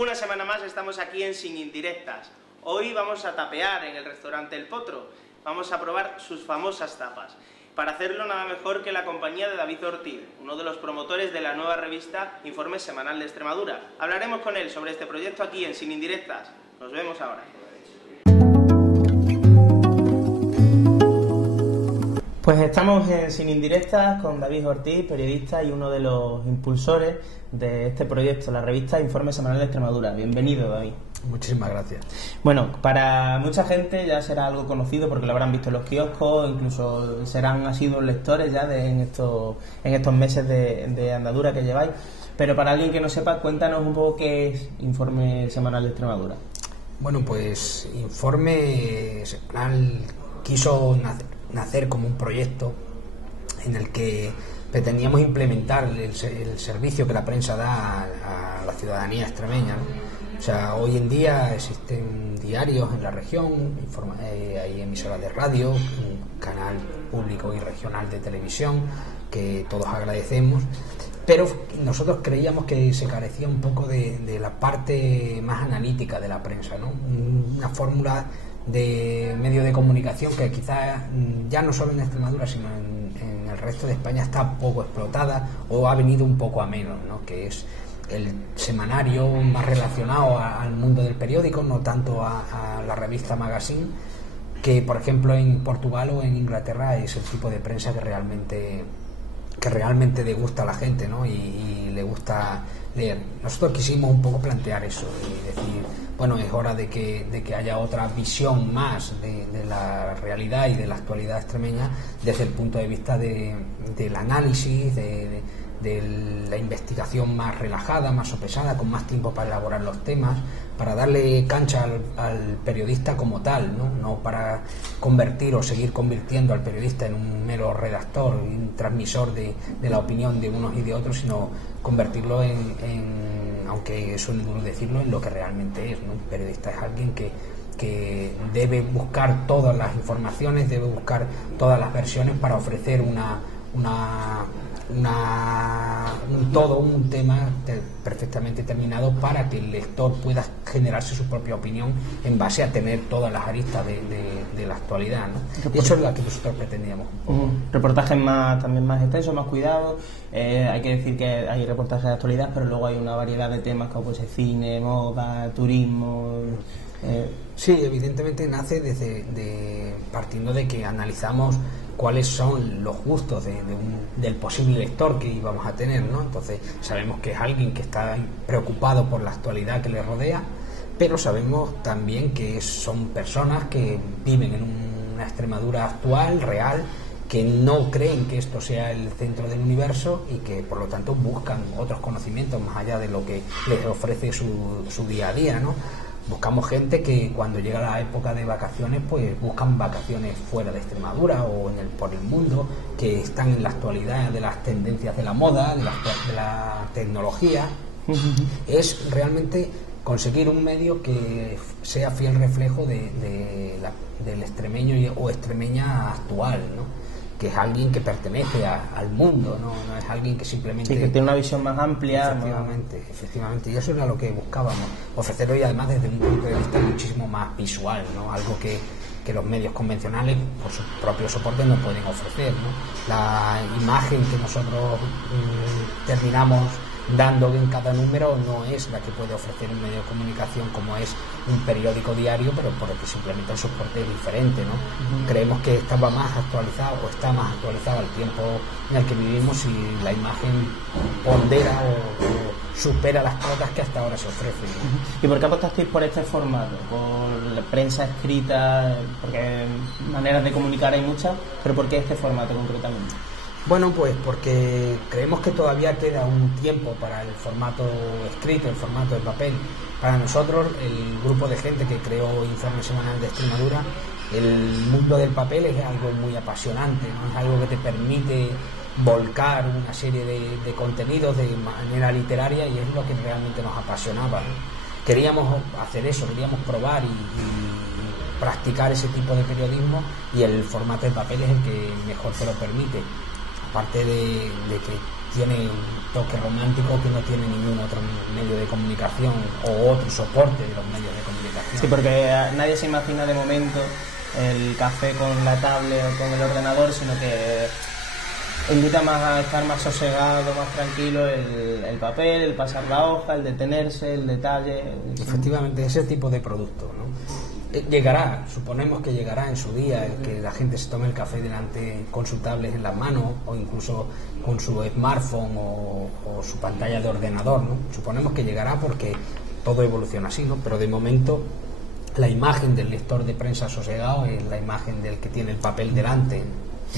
Una semana más estamos aquí en Sin Indirectas. Hoy vamos a tapear en el restaurante El Potro. Vamos a probar sus famosas tapas. Para hacerlo nada mejor que la compañía de David Ortiz, uno de los promotores de la nueva revista Informe Semanal de Extremadura. Hablaremos con él sobre este proyecto aquí en Sin Indirectas. Nos vemos ahora. Pues estamos en Sin Indirectas con David Ortiz, periodista y uno de los impulsores de este proyecto, la revista Informe Semanal de Extremadura. Bienvenido, David. Muchísimas gracias. Bueno, para mucha gente ya será algo conocido porque lo habrán visto en los kioscos, incluso serán asiduos lectores ya en estos meses de andadura que lleváis. Pero para alguien que no sepa, cuéntanos un poco qué es Informe Semanal de Extremadura. Bueno, pues Informe Semanal quiso nacer como un proyecto en el que pretendíamos implementar el servicio que la prensa da a la ciudadanía extremeña, ¿no? O sea, hoy en día existen diarios en la región, hay emisoras de radio, un canal público y regional de televisión que todos agradecemos, pero nosotros creíamos que se carecía un poco de la parte más analítica de la prensa, ¿no? Una fórmula de medio de comunicación que quizás ya no solo en Extremadura sino en el resto de España está poco explotada o ha venido un poco a menos, ¿no? Que es el semanario más relacionado al mundo del periódico, no tanto a la revista Magazine, que por ejemplo en Portugal o en Inglaterra es el tipo de prensa que realmente le gusta a la gente, ¿no? Y le gusta leer. Nosotros quisimos un poco plantear eso y decir, bueno, es hora de que haya otra visión más de la realidad y de la actualidad extremeña desde el punto de vista del análisis, de la investigación más relajada, más sopesada, con más tiempo para elaborar los temas, para darle cancha al periodista como tal, ¿no? para convertir o seguir convirtiendo al periodista en un mero redactor, un transmisor de la opinión de unos y de otros, sino convertirlo en, aunque suene duro decirlo, en lo que realmente es, ¿no? Un periodista es alguien que debe buscar todas las informaciones, debe buscar todas las versiones para ofrecer un tema perfectamente terminado para que el lector pueda generarse su propia opinión en base a tener todas las aristas de la actualidad, ¿no? Y eso es lo que nosotros pretendíamos. Reportajes también más extensos, más cuidados. Hay que decir que hay reportajes de actualidad, pero luego hay una variedad de temas como pues, cine, moda, turismo. Sí, evidentemente nace partiendo de que analizamos cuáles son los gustos del posible lector que íbamos a tener, ¿no? Entonces sabemos que es alguien que está preocupado por la actualidad que le rodea, pero sabemos también que son personas que viven en una Extremadura actual, real, que no creen que esto sea el centro del universo y que por lo tanto buscan otros conocimientos más allá de lo que les ofrece su día a día, ¿no? Buscamos gente que cuando llega la época de vacaciones pues buscan vacaciones fuera de Extremadura o por el mundo, que están en la actualidad de las tendencias de la moda, de la tecnología. Es realmente conseguir un medio que sea fiel reflejo del extremeño o extremeña actual, ¿no? Que es alguien que pertenece al mundo, no es alguien que simplemente... Sí, que tiene una visión más amplia. Efectivamente, y eso era lo que buscábamos, ofrecerlo y además desde un punto de vista muchísimo más visual, ¿no? Algo que los medios convencionales por su propio soporte no pueden ofrecer, ¿no? La imagen que nosotros terminamos dando en cada número no es la que puede ofrecer un medio de comunicación como es un periódico diario, pero porque simplemente el soporte es diferente, ¿no? Creemos que está más actualizado al tiempo en el que vivimos y la imagen pondera o supera las cotas que hasta ahora se ofrecen, ¿no? ¿Y por qué apostasteis por este formato? Por la prensa escrita, porque maneras de comunicar hay muchas, pero ¿por qué este formato concretamente? Bueno, pues porque creemos que todavía queda un tiempo para el formato escrito, el formato de papel. Para nosotros, el grupo de gente que creó Informe Semanal de Extremadura, el mundo del papel es algo muy apasionante, ¿no? Es algo que te permite volcar una serie de contenidos de manera literaria y es lo que realmente nos apasionaba, ¿no? Queríamos hacer eso, queríamos probar y practicar ese tipo de periodismo y el formato de papel es el que mejor se lo permite. Aparte de que tiene un toque romántico que no tiene ningún otro medio de comunicación o otro soporte de los medios de comunicación. Sí, porque nadie se imagina de momento el café con la tablet o con el ordenador, sino que invita más a estar más sosegado, más tranquilo, el papel, el pasar la hoja, el detenerse, el detalle. Efectivamente, ese tipo de producto, ¿no? Llegará, suponemos que llegará en su día el que la gente se tome el café delante con su tablet en las manos o incluso con su smartphone o su pantalla de ordenador, ¿no? Suponemos que llegará porque todo evoluciona así, ¿no? Pero de momento la imagen del lector de prensa sosegado es la imagen del que tiene el papel delante,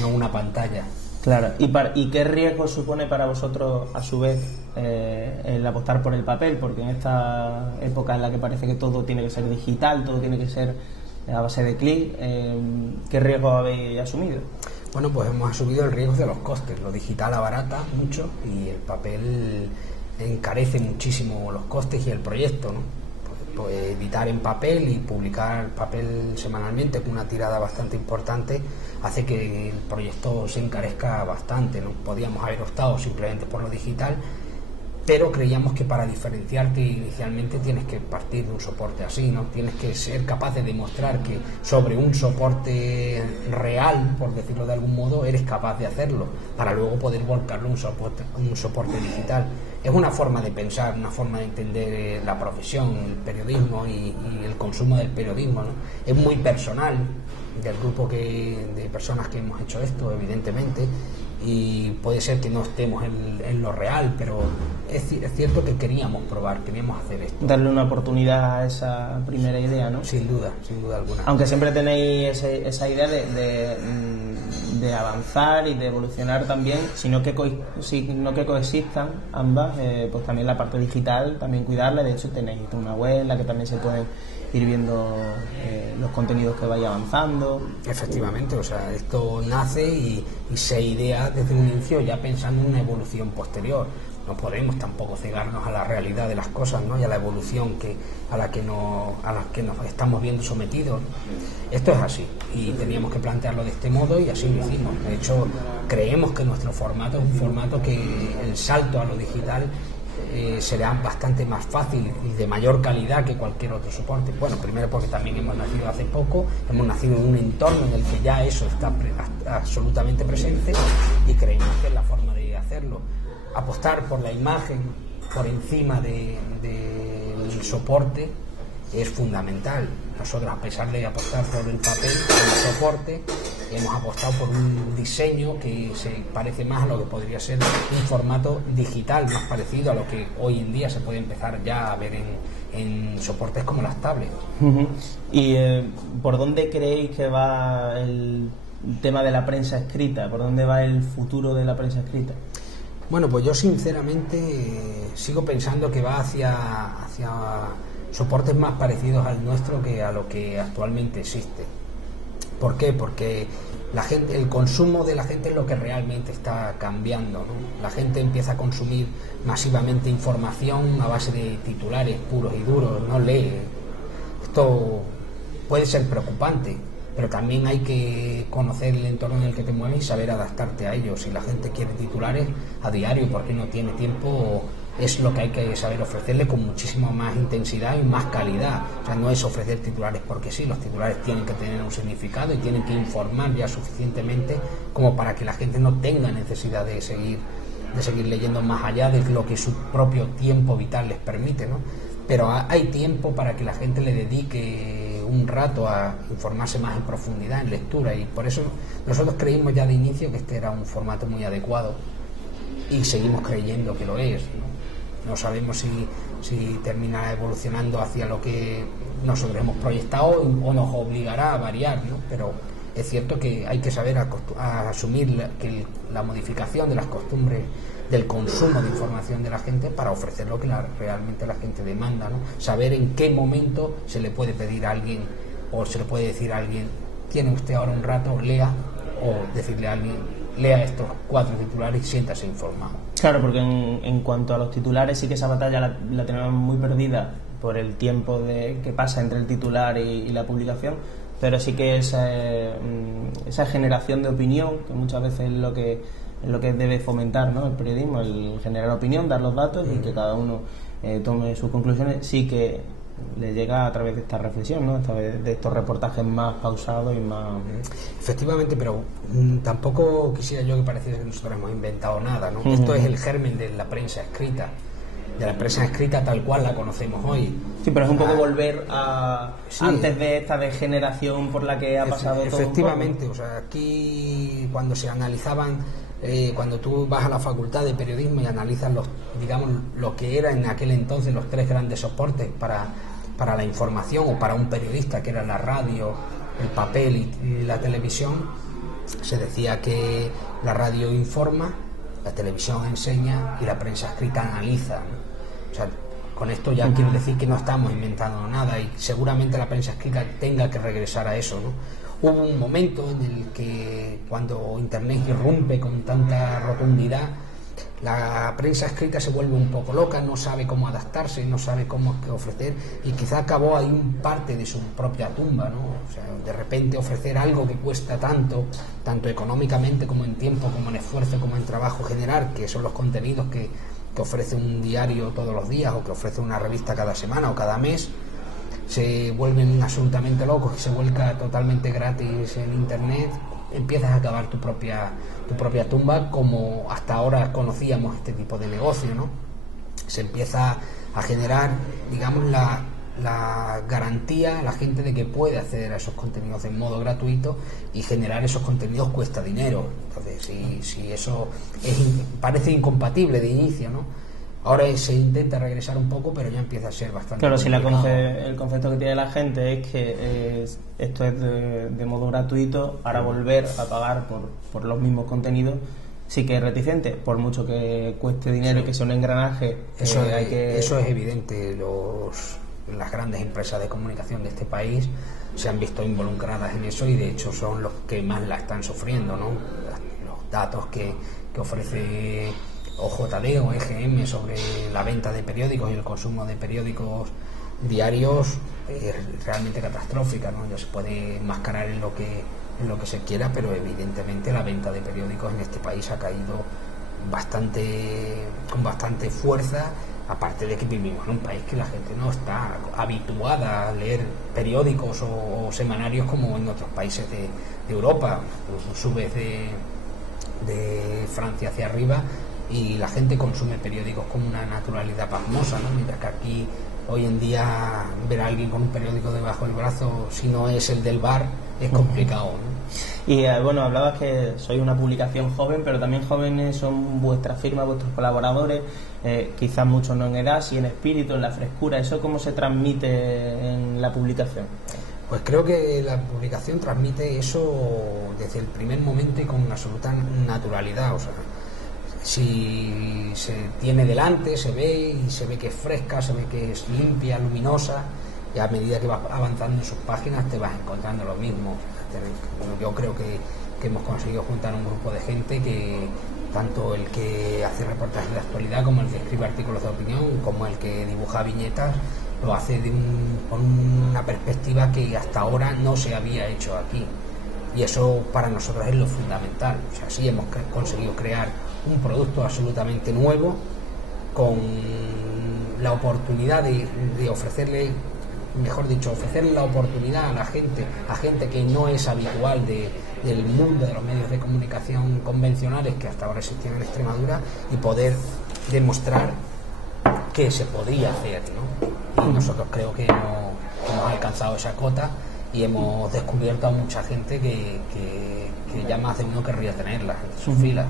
no una pantalla. Claro, ¿y qué riesgo supone para vosotros, a su vez, el apostar por el papel? Porque en esta época en la que parece que todo tiene que ser digital, todo tiene que ser a base de clic, ¿qué riesgo habéis asumido? Bueno, pues hemos asumido el riesgo de los costes. Lo digital abarata mucho y el papel encarece muchísimo los costes y el proyecto, ¿no? Pues editar en papel y publicar papel semanalmente con una tirada bastante importante hace que el proyecto se encarezca bastante, ¿no? Podíamos haber optado simplemente por lo digital, pero creíamos que para diferenciarte inicialmente tienes que partir de un soporte así, ¿no? Tienes que ser capaz de demostrar que sobre un soporte real, por decirlo de algún modo, eres capaz de hacerlo, para luego poder volcarlo a un soporte digital. Es una forma de pensar, una forma de entender la profesión, el periodismo y el consumo del periodismo, ¿no? Es muy personal del grupo de personas que hemos hecho esto, evidentemente, y puede ser que no estemos en lo real, pero es cierto que queríamos probar, queríamos hacer esto. Darle una oportunidad a esa primera idea, ¿no? Sin duda alguna. Aunque siempre tenéis esa idea de avanzar y de evolucionar también, sino que coexistan ambas, pues también la parte digital, también cuidarla. De hecho tenéis una web en la que también se pueden ir viendo los contenidos que vaya avanzando. Efectivamente, o sea, esto nace y se idea desde un inicio ya pensando en una evolución posterior. No podemos tampoco cegarnos a la realidad de las cosas, ¿no? Y a la evolución a la que nos estamos viendo sometidos. Esto es así y teníamos que plantearlo de este modo y así lo hicimos. De hecho, creemos que nuestro formato es un formato que el salto a lo digital será bastante más fácil y de mayor calidad que cualquier otro soporte. Bueno, primero porque también hemos nacido hace poco, hemos nacido en un entorno en el que ya eso está absolutamente presente y creemos que es la forma de hacerlo. Apostar por la imagen por encima del soporte es fundamental. Nosotros, a pesar de apostar por el papel, por el soporte, hemos apostado por un diseño que se parece más a lo que podría ser un formato digital, más parecido a lo que hoy en día se puede empezar ya a ver en soportes como las tablets. Uh-huh. ¿Y por dónde creéis que va el tema de la prensa escrita? ¿Por dónde va el futuro de la prensa escrita? Bueno, pues yo sinceramente sigo pensando que va hacia soportes más parecidos al nuestro que a lo que actualmente existe. ¿Por qué? Porque el consumo de la gente es lo que realmente está cambiando, ¿no? La gente empieza a consumir masivamente información a base de titulares puros y duros, no lee. Esto puede ser preocupante, pero también hay que conocer el entorno en el que te mueves y saber adaptarte a ellos. Si la gente quiere titulares a diario porque no tiene tiempo, es lo que hay que saber ofrecerle con muchísima más intensidad y más calidad. O sea, no es ofrecer titulares porque sí, los titulares tienen que tener un significado y tienen que informar ya suficientemente como para que la gente no tenga necesidad de seguir leyendo más allá de lo que su propio tiempo vital les permite, ¿no? Pero hay tiempo para que la gente le dedique un rato a informarse más en profundidad, en lectura, y por eso nosotros creímos ya de inicio que este era un formato muy adecuado y seguimos creyendo que lo es, ¿no? No sabemos si terminará evolucionando hacia lo que nosotros hemos proyectado o nos obligará a variar, ¿no? Pero es cierto que hay que saber asumir que la modificación de las costumbres del consumo de información de la gente para ofrecer lo que realmente la gente demanda, ¿no? Saber en qué momento se le puede pedir a alguien o se le puede decir a alguien: tiene usted ahora un rato, lea, o decirle a alguien: lea estos 4 titulares y siéntase informado. Claro, porque en cuanto a los titulares sí que esa batalla la tenemos muy perdida por el tiempo que pasa entre el titular y la publicación, pero sí que esa generación de opinión, que muchas veces es lo que lo que debe fomentar, ¿no?, el periodismo, el generar opinión, dar los datos y que cada uno tome sus conclusiones, sí que le llega a través de esta reflexión, ¿no?, a través de estos reportajes más pausados y más... Efectivamente, pero tampoco quisiera yo que pareciera que nosotros hemos inventado nada, ¿no? Esto es el germen de la prensa escrita, tal cual la conocemos hoy. Sí, pero es un poco volver a antes de esta degeneración por la que ha pasado todo. Efectivamente, o sea, aquí cuando se analizaban, cuando tú vas a la facultad de periodismo y analizas lo que era en aquel entonces los 3 grandes soportes para la información o para un periodista, que era la radio, el papel y la televisión, se decía que la radio informa, la televisión enseña y la prensa escrita analiza, ¿no? O sea, con esto ya quiero decir que no estamos inventando nada y seguramente la prensa escrita tenga que regresar a eso, ¿no? Hubo un momento en el que, cuando Internet irrumpe con tanta rotundidad, la prensa escrita se vuelve un poco loca, no sabe cómo adaptarse, no sabe cómo ofrecer, y quizá acabó ahí un parte de su propia tumba, ¿no? O sea, de repente ofrecer algo que cuesta tanto económicamente como en tiempo, como en esfuerzo, como en trabajo generar, que son los contenidos que ofrece un diario todos los días o que ofrece una revista cada semana o cada mes, se vuelven absolutamente locos y se vuelca totalmente gratis en Internet, empiezas a acabar tu propia tumba, como hasta ahora conocíamos este tipo de negocio, ¿no? Se empieza a generar, digamos, la garantía a la gente de que puede acceder a esos contenidos de modo gratuito, y generar esos contenidos cuesta dinero. Entonces, si eso parece incompatible de inicio, ¿no? Ahora se intenta regresar un poco, pero ya empieza a ser bastante... Claro, si el concepto que tiene la gente es que esto es de modo gratuito, ahora volver a pagar por los mismos contenidos sí que es reticente, por mucho que cueste dinero y que sea un engranaje. Eso es evidente. Las grandes empresas de comunicación de este país se han visto involucradas en eso y de hecho son los que más la están sufriendo, ¿no? Los datos que ofrece OJD o EGM sobre la venta de periódicos y el consumo de periódicos diarios es realmente catastrófica, ¿no? Ya se puede enmascarar en lo que se quiera, pero evidentemente la venta de periódicos en este país ha caído con bastante fuerza, aparte de que vivimos en un país que la gente no está habituada a leer periódicos o semanarios como en otros países de Europa. Subes de Francia hacia arriba y la gente consume periódicos con una naturalidad pasmosa, ¿no? Mientras que aquí hoy en día ver a alguien con un periódico debajo del brazo, si no es el del bar, es complicado, ¿no? Y bueno, hablabas que sois una publicación joven, pero también jóvenes son vuestras firmas, vuestros colaboradores, quizás muchos no en edad, sí en espíritu, en la frescura. ¿Eso cómo se transmite en la publicación? Pues creo que la publicación transmite eso desde el primer momento y con absoluta naturalidad. O sea, si se tiene delante, se ve que es fresca, se ve que es limpia, luminosa, y a medida que vas avanzando en sus páginas te vas encontrando lo mismo. Yo creo que hemos conseguido juntar un grupo de gente que, tanto el que hace reportajes de actualidad como el que escribe artículos de opinión, como el que dibuja viñetas, lo hace con una perspectiva que hasta ahora no se había hecho aquí, y eso para nosotros es lo fundamental. O sea, sí hemos conseguido crear un producto absolutamente nuevo, con la oportunidad de ofrecerle la oportunidad a gente que no es habitual del mundo de los medios de comunicación convencionales que hasta ahora existían en Extremadura, y poder demostrar que se podía hacer, ¿no? Y nosotros creo que hemos alcanzado esa cota y hemos descubierto a mucha gente que ya más de uno querría tenerla en sus filas.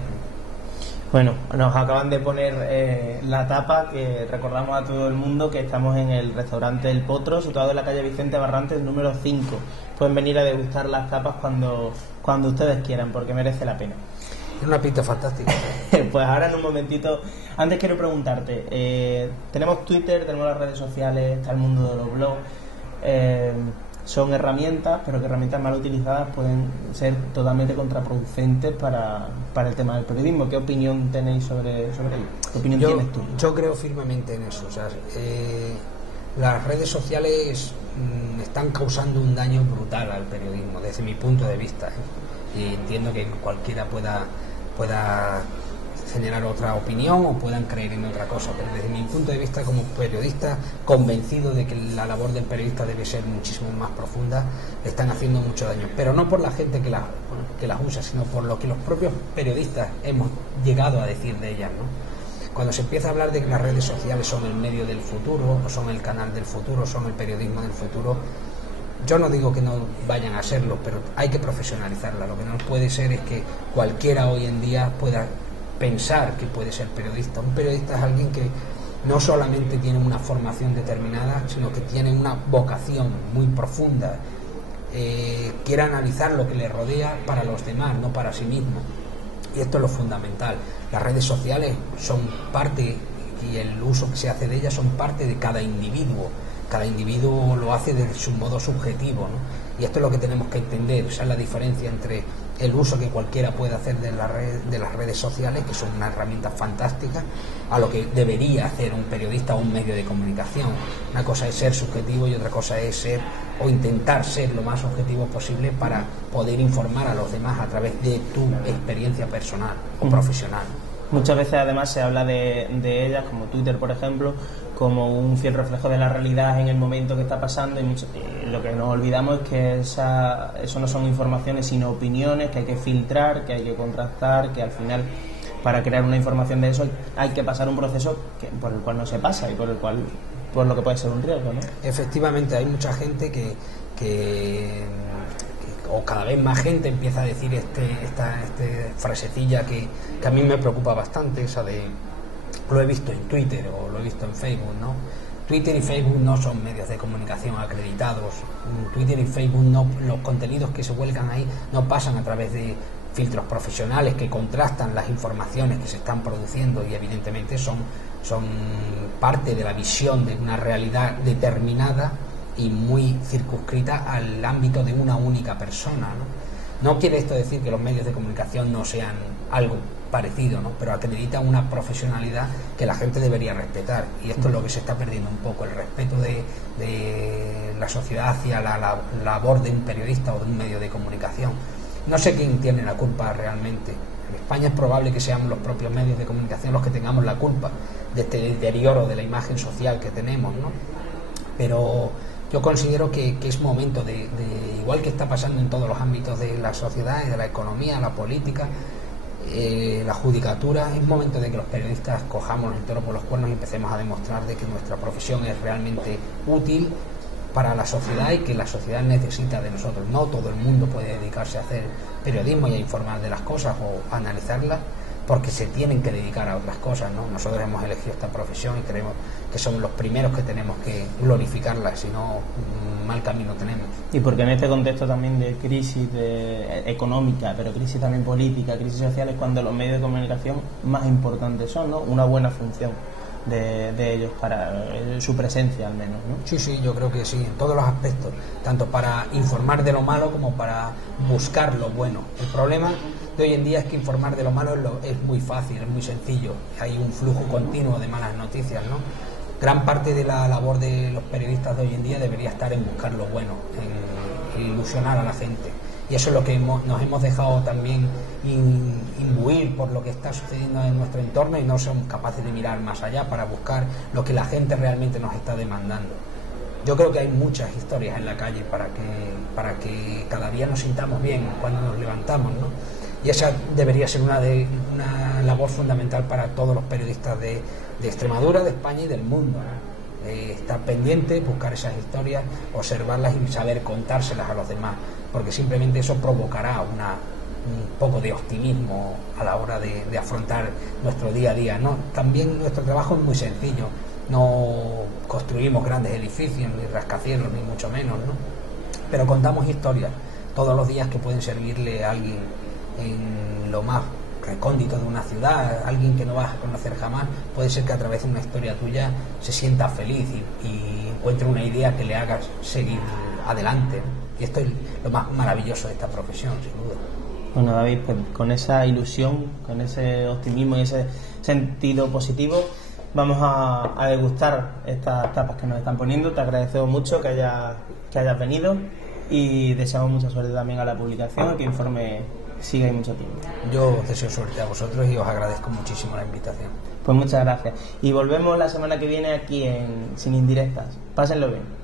Bueno, nos acaban de poner la tapa, que recordamos a todo el mundo que estamos en el restaurante El Potro, situado en la calle Vicente Barrantes, número 5. Pueden venir a degustar las tapas cuando ustedes quieran, porque merece la pena. Es una pinta fantástica. Pues ahora en un momentito, antes quiero preguntarte, tenemos Twitter, tenemos las redes sociales, está el mundo de los blogs, son herramientas, pero que herramientas mal utilizadas pueden ser totalmente contraproducentes para el tema del periodismo. ¿Qué opinión tenéis sobre ello? ¿Qué opinión tienes tú? Yo creo firmemente en eso. O sea, las redes sociales están causando un daño brutal al periodismo, desde mi punto de vista, y entiendo que cualquiera pueda pueda generar otra opinión o puedan creer en otra cosa, pero desde mi punto de vista como periodista, convencido de que la labor del periodista debe ser muchísimo más profunda, le están haciendo mucho daño, pero no por la gente que las usa, sino por lo que los propios periodistas hemos llegado a decir de ellas, ¿no? Cuando se empieza a hablar de que las redes sociales son el medio del futuro, o son el canal del futuro, son el periodismo del futuro, yo no digo que no vayan a serlo, pero hay que profesionalizarla. Lo que no puede ser es que cualquiera hoy en día pueda pensar que puede ser periodista. Un periodista es alguien que no solamente tiene una formación determinada, sino que tiene una vocación muy profunda, quiere analizar lo que le rodea para los demás, no para sí mismo. Y esto es lo fundamental. Las redes sociales son parte, y el uso que se hace de ellas son parte de cada individuo. Cada individuo lo hace de su modo subjetivo, ¿no? Y esto es lo que tenemos que entender. Esa es la diferencia entre el uso que cualquiera puede hacer de las redes sociales, que son una herramienta fantástica, a lo que debería hacer un periodista o un medio de comunicación. Una cosa es ser subjetivo y otra cosa es ser o intentar ser lo más objetivo posible para poder informar a los demás a través de tu experiencia personal o profesional. Muchas veces además se habla de ellas, como Twitter por ejemplo, como un fiel reflejo de la realidad en el momento que está pasando, y lo que nos olvidamos es que eso no son informaciones sino opiniones que hay que filtrar, que hay que contrastar, que al final para crear una información de eso hay que pasar un proceso por el cual no se pasa y por lo que puede ser un riesgo, ¿no? Efectivamente, hay mucha gente que o cada vez más gente empieza a decir esta frasecilla que a mí me preocupa bastante, esa de lo he visto en Twitter o lo he visto en Facebook, ¿no? Twitter y Facebook no son medios de comunicación acreditados. Twitter y Facebook los contenidos que se vuelcan ahí no pasan a través de filtros profesionales que contrastan las informaciones que se están produciendo y evidentemente son parte de la visión de una realidad determinada y muy circunscrita al ámbito de una única persona, ¿no? No quiere esto decir que los medios de comunicación no sean algo parecido, ¿no? Pero acredita una profesionalidad que la gente debería respetar, y esto es lo que se está perdiendo un poco, el respeto de la sociedad hacia la labor de un periodista o de un medio de comunicación. No sé quién tiene la culpa realmente. En España es probable que sean los propios medios de comunicación los que tengamos la culpa de este deterioro de la imagen social que tenemos, ¿no? Pero yo considero que es momento de igual que está pasando en todos los ámbitos de la sociedad, de la economía, la política, la judicatura, es momento de que los periodistas cojamos el toro por los cuernos y empecemos a demostrar de que nuestra profesión es realmente útil para la sociedad y que la sociedad necesita de nosotros. No todo el mundo puede dedicarse a hacer periodismo y a informar de las cosas o a analizarlas, porque se tienen que dedicar a otras cosas, ¿no? Nosotros hemos elegido esta profesión y creemos que somos los primeros que tenemos que glorificarla, si no, mal camino tenemos. Y porque en este contexto también de crisis económica, pero crisis también política, crisis social, es cuando los medios de comunicación más importantes son, ¿no? Una buena función de ellos para su presencia al menos, ¿no? Sí, yo creo que sí, en todos los aspectos, tanto para informar de lo malo como para buscar lo bueno. El problema de hoy en día es que informar de lo malo es muy fácil, es muy sencillo, hay un flujo continuo de malas noticias, ¿no? Gran parte de la labor de los periodistas de hoy en día debería estar en buscar lo bueno, en ilusionar a la gente. Y eso es lo que nos hemos dejado también imbuir por lo que está sucediendo en nuestro entorno, y no somos capaces de mirar más allá para buscar lo que la gente realmente nos está demandando. Yo creo que hay muchas historias en la calle para que cada día nos sintamos bien cuando nos levantamos, ¿no? Y esa debería ser una labor fundamental para todos los periodistas de Extremadura, de España y del mundo, ¿no? Estar pendiente, buscar esas historias, observarlas y saber contárselas a los demás, porque simplemente eso provocará un poco de optimismo a la hora de afrontar nuestro día a día, ¿no? También nuestro trabajo es muy sencillo, no construimos grandes edificios, ni rascacielos, ni mucho menos, ¿no? Pero contamos historias todos los días que pueden servirle a alguien en lo más recóndito de una ciudad, alguien que no vas a conocer jamás. Puede ser que a través de una historia tuya se sienta feliz y encuentre una idea que le haga seguir adelante, ¿no? Y esto es lo más maravilloso de esta profesión, sin duda. Bueno, David, pues con esa ilusión, con ese optimismo y ese sentido positivo, vamos a degustar estas tapas que nos están poniendo. Te agradecemos mucho que hayas venido y deseamos mucha suerte también a la publicación, que informe sigáis mucho tiempo. Yo os deseo suerte a vosotros y os agradezco muchísimo la invitación. Pues muchas gracias. Y volvemos la semana que viene aquí en Sin Indirectas. Pásenlo bien.